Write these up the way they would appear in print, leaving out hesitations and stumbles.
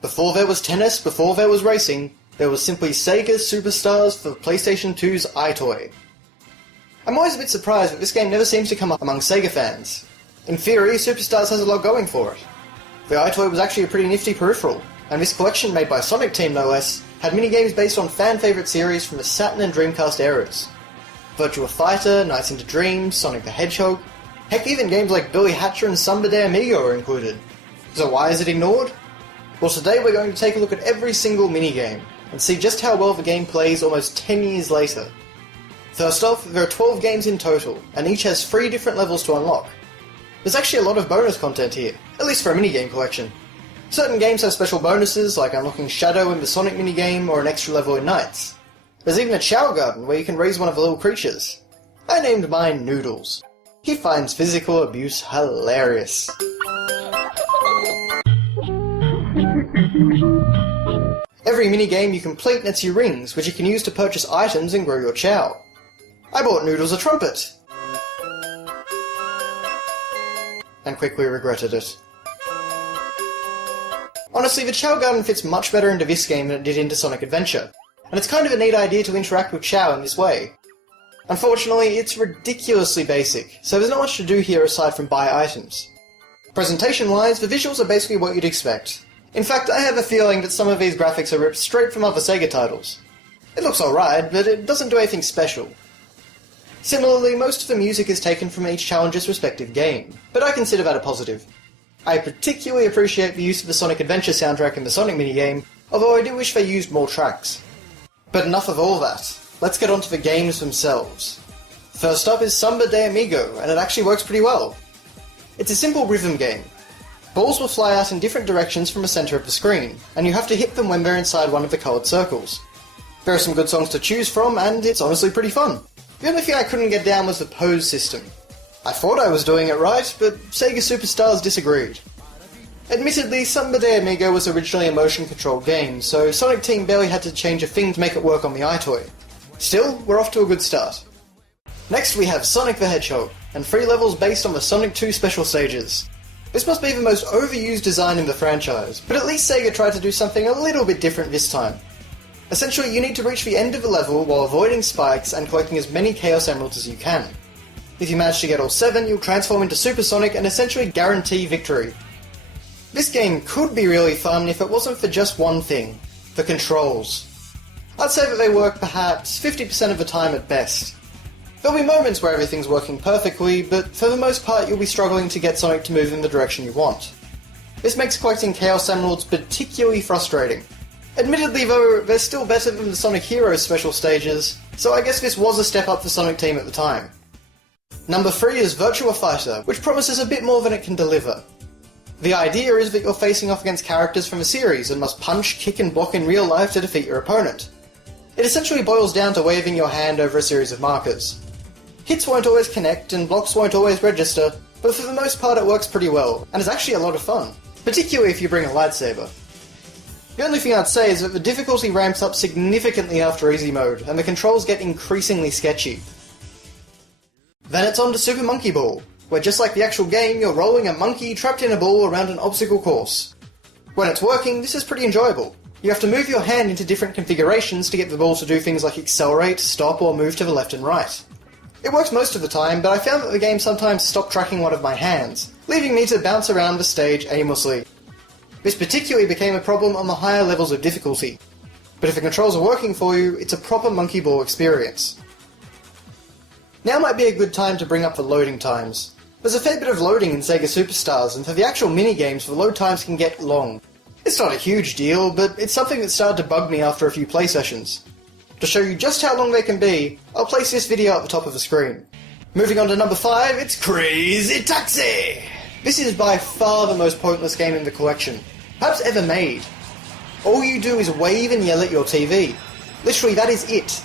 Before there was tennis, before there was racing, there was simply Sega Superstars for PlayStation 2's iToy. I'm always a bit surprised that this game never seems to come up among Sega fans. In theory, Superstars has a lot going for it. The iToy was actually a pretty nifty peripheral, and this collection, made by Sonic Team no less, had minigames based on fan-favourite series from the Saturn and Dreamcast eras. Virtua Fighter, Nights into Dreams, Sonic the Hedgehog, heck, even games like Billy Hatcher and Samba de Amigo are included. So why is it ignored? Well, today we're going to take a look at every single minigame, and see just how well the game plays almost 10 years later. First off, there are 12 games in total, and each has 3 different levels to unlock. There's actually a lot of bonus content here, at least for a minigame collection. Certain games have special bonuses, like unlocking Shadow in the Sonic minigame or an extra level in Nights. There's even a Chow Garden where you can raise one of the little creatures. I named mine Noodles. He finds physical abuse hilarious. Every minigame you complete nets you rings, which you can use to purchase items and grow your Chow. I bought Noodles a trumpet! And quickly regretted it. Honestly, the Chow Garden fits much better into this game than it did into Sonic Adventure, and it's kind of a neat idea to interact with Chow in this way. Unfortunately, it's ridiculously basic, so there's not much to do here aside from buy items. Presentation-wise, the visuals are basically what you'd expect. In fact, I have a feeling that some of these graphics are ripped straight from other Sega titles. It looks alright, but it doesn't do anything special. Similarly, most of the music is taken from each challenger's respective game, but I consider that a positive. I particularly appreciate the use of the Sonic Adventure soundtrack in the Sonic minigame, although I do wish they used more tracks. But enough of all that. Let's get on to the games themselves. First up is Samba de Amigo, and it actually works pretty well. It's a simple rhythm game. Balls will fly out in different directions from the centre of the screen, and you have to hit them when they're inside one of the coloured circles. There are some good songs to choose from, and it's honestly pretty fun. The only thing I couldn't get down was the pose system. I thought I was doing it right, but Sega Superstars disagreed. Admittedly, Samba de Amigo was originally a motion-controlled game, so Sonic Team barely had to change a thing to make it work on the iToy. Still, we're off to a good start. Next we have Sonic the Hedgehog, and 3 levels based on the Sonic 2 special stages. This must be the most overused design in the franchise, but at least Sega tried to do something a little bit different this time. Essentially, you need to reach the end of the level while avoiding spikes and collecting as many Chaos Emeralds as you can. If you manage to get all 7, you'll transform into Super Sonic and essentially guarantee victory. This game could be really fun if it wasn't for just one thing: the controls. I'd say that they work perhaps 50% of the time at best. There'll be moments where everything's working perfectly, but for the most part you'll be struggling to get Sonic to move in the direction you want. This makes collecting Chaos Emeralds particularly frustrating. Admittedly though, they're still better than the Sonic Heroes special stages, so I guess this was a step up for Sonic Team at the time. Number 3 is Virtua Fighter, which promises a bit more than it can deliver. The idea is that you're facing off against characters from a series and must punch, kick and block in real life to defeat your opponent. It essentially boils down to waving your hand over a series of markers. Hits won't always connect and blocks won't always register, but for the most part it works pretty well, and is actually a lot of fun, particularly if you bring a lightsaber. The only thing I'd say is that the difficulty ramps up significantly after easy mode, and the controls get increasingly sketchy. Then it's on to Super Monkey Ball, where just like the actual game, you're rolling a monkey trapped in a ball around an obstacle course. When it's working, this is pretty enjoyable. You have to move your hand into different configurations to get the ball to do things like accelerate, stop, or move to the left and right. It works most of the time, but I found that the game sometimes stopped tracking one of my hands, leaving me to bounce around the stage aimlessly. This particularly became a problem on the higher levels of difficulty, but if the controls are working for you, it's a proper Monkey Ball experience. Now might be a good time to bring up the loading times. There's a fair bit of loading in Sega Superstars, and for the actual minigames, the load times can get long. It's not a huge deal, but it's something that started to bug me after a few play sessions. To show you just how long they can be, I'll place this video at the top of the screen. Moving on to number 5, it's Crazy Taxi! This is by far the most pointless game in the collection, perhaps ever made. All you do is wave and yell at your TV. Literally, that is it.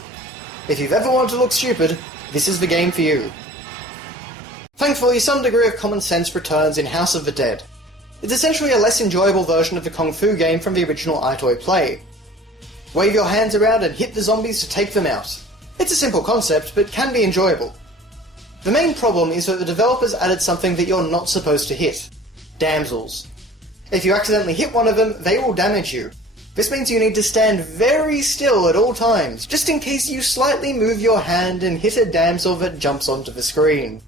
If you've ever wanted to look stupid, this is the game for you. Thankfully, some degree of common sense returns in House of the Dead. It's essentially a less enjoyable version of the Kung Fu game from the original iToy play. Wave your hands around and hit the zombies to take them out. It's a simple concept, but can be enjoyable. The main problem is that the developers added something that you're not supposed to hit. Damsels. If you accidentally hit one of them, they will damage you. This means you need to stand very still at all times, just in case you slightly move your hand and hit a damsel that jumps onto the screen.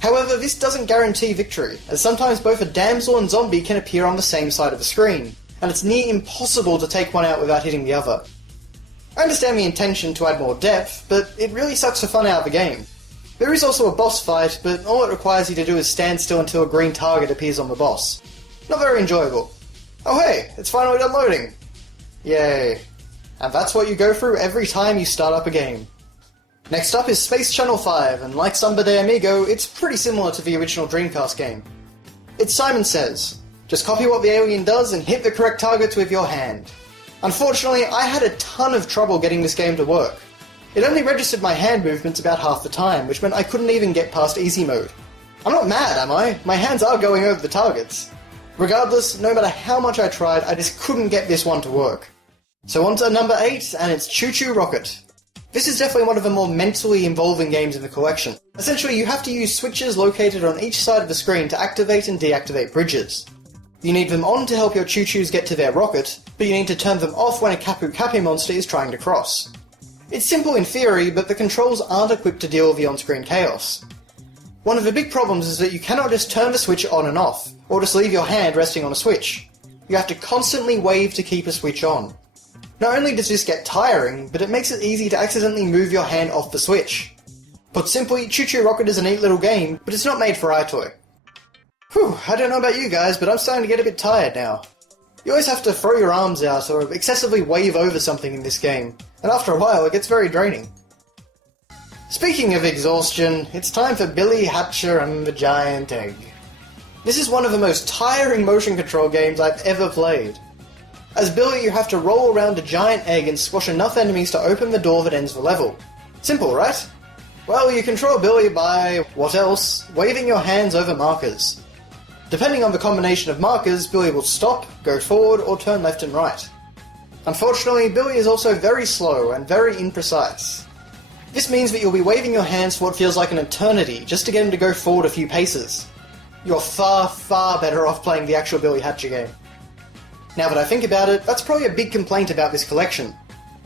However, this doesn't guarantee victory, as sometimes both a damsel and zombie can appear on the same side of the screen, and it's near impossible to take one out without hitting the other. I understand the intention to add more depth, but it really sucks the fun out of the game. There is also a boss fight, but all it requires you to do is stand still until a green target appears on the boss. Not very enjoyable. Oh hey, it's finally done loading! Yay. And that's what you go through every time you start up a game. Next up is Space Channel 5, and like Samba de Amigo, it's pretty similar to the original Dreamcast game. It's Simon Says. Just copy what the alien does and hit the correct targets with your hand. Unfortunately, I had a ton of trouble getting this game to work. It only registered my hand movements about half the time, which meant I couldn't even get past easy mode. I'm not mad, am I? My hands are going over the targets. Regardless, no matter how much I tried, I just couldn't get this one to work. So on to number 8, and it's Choo Choo Rocket. This is definitely one of the more mentally involving games in the collection. Essentially, you have to use switches located on each side of the screen to activate and deactivate bridges. You need them on to help your choo-choos get to their rocket, but you need to turn them off when a Kapu Kapu monster is trying to cross. It's simple in theory, but the controls aren't equipped to deal with the on-screen chaos. One of the big problems is that you cannot just turn the switch on and off, or just leave your hand resting on a switch. You have to constantly wave to keep a switch on. Not only does this get tiring, but it makes it easy to accidentally move your hand off the switch. Put simply, Choo Choo Rocket is a neat little game, but it's not made for iToy. Whew, I don't know about you guys, but I'm starting to get a bit tired now. You always have to throw your arms out or excessively wave over something in this game, and after a while it gets very draining. Speaking of exhaustion, it's time for Billy Hatcher and the Giant Egg. This is one of the most tiring motion control games I've ever played. As Billy, you have to roll around a giant egg and squash enough enemies to open the door that ends the level. Simple, right? Well, you control Billy by, what else, waving your hands over markers. Depending on the combination of markers, Billy will stop, go forward, or turn left and right. Unfortunately, Billy is also very slow and very imprecise. This means that you'll be waving your hands for what feels like an eternity just to get him to go forward a few paces. You're far, far better off playing the actual Billy Hatcher game. Now that I think about it, that's probably a big complaint about this collection.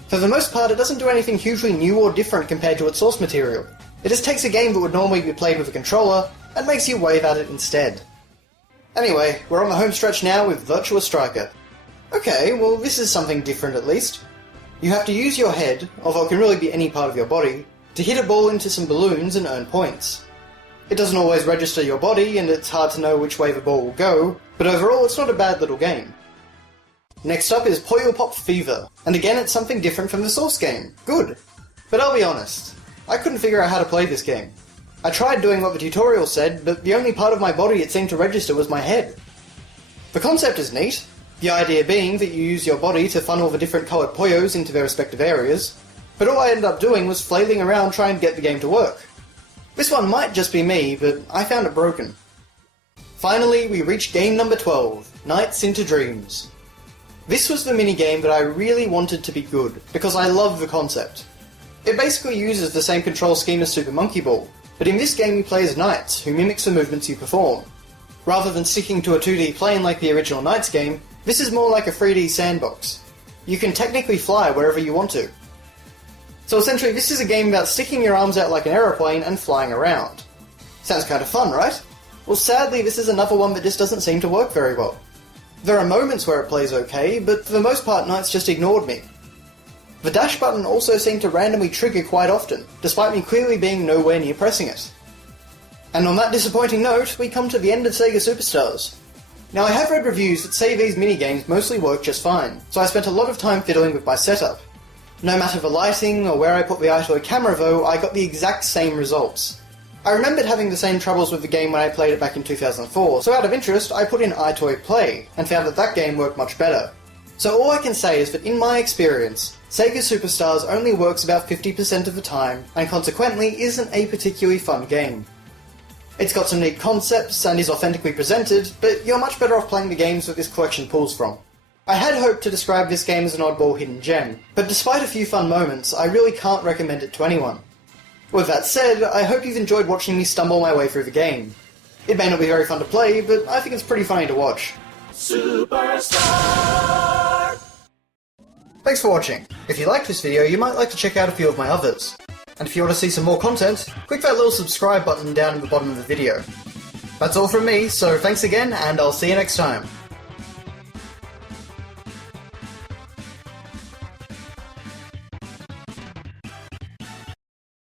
For the most part, it doesn't do anything hugely new or different compared to its source material. It just takes a game that would normally be played with a controller, and makes you wave at it instead. Anyway, we're on the home stretch now with Virtua Striker. Okay, well this is something different at least. You have to use your head, although it can really be any part of your body, to hit a ball into some balloons and earn points. It doesn't always register your body, and it's hard to know which way the ball will go, but overall it's not a bad little game. Next up is Puyo Pop Fever, and again it's something different from the source game. Good. But I'll be honest, I couldn't figure out how to play this game. I tried doing what the tutorial said, but the only part of my body it seemed to register was my head. The concept is neat, the idea being that you use your body to funnel the different coloured Puyos into their respective areas, but all I ended up doing was flailing around trying to get the game to work. This one might just be me, but I found it broken. Finally, we reached game number 12, Nights into Dreams. This was the minigame that I really wanted to be good, because I love the concept. It basically uses the same control scheme as Super Monkey Ball, but in this game you play as knights, who mimics the movements you perform. Rather than sticking to a 2D plane like the original Knights game, this is more like a 3D sandbox. You can technically fly wherever you want to. So essentially this is a game about sticking your arms out like an aeroplane and flying around. Sounds kind of fun, right? Well sadly this is another one that just doesn't seem to work very well. There are moments where it plays okay, but for the most part Knights just ignored me. The dash button also seemed to randomly trigger quite often, despite me clearly being nowhere near pressing it. And on that disappointing note, we come to the end of Sega Superstars. Now I have read reviews that say these minigames mostly work just fine, so I spent a lot of time fiddling with my setup. No matter the lighting or where I put the iToy camera though, I got the exact same results. I remembered having the same troubles with the game when I played it back in 2004, so out of interest I put in iToy Play, and found that that game worked much better. So all I can say is that in my experience, Sega Superstars only works about 50% of the time, and consequently isn't a particularly fun game. It's got some neat concepts and is authentically presented, but you're much better off playing the games that this collection pulls from. I had hoped to describe this game as an oddball hidden gem, but despite a few fun moments, I really can't recommend it to anyone. With that said, I hope you've enjoyed watching me stumble my way through the game. It may not be very fun to play, but I think it's pretty funny to watch. Superstar! Thanks for watching. If you liked this video, you might like to check out a few of my others. And if you want to see some more content, click that little subscribe button down at the bottom of the video. That's all from me, so thanks again, and I'll see you next time.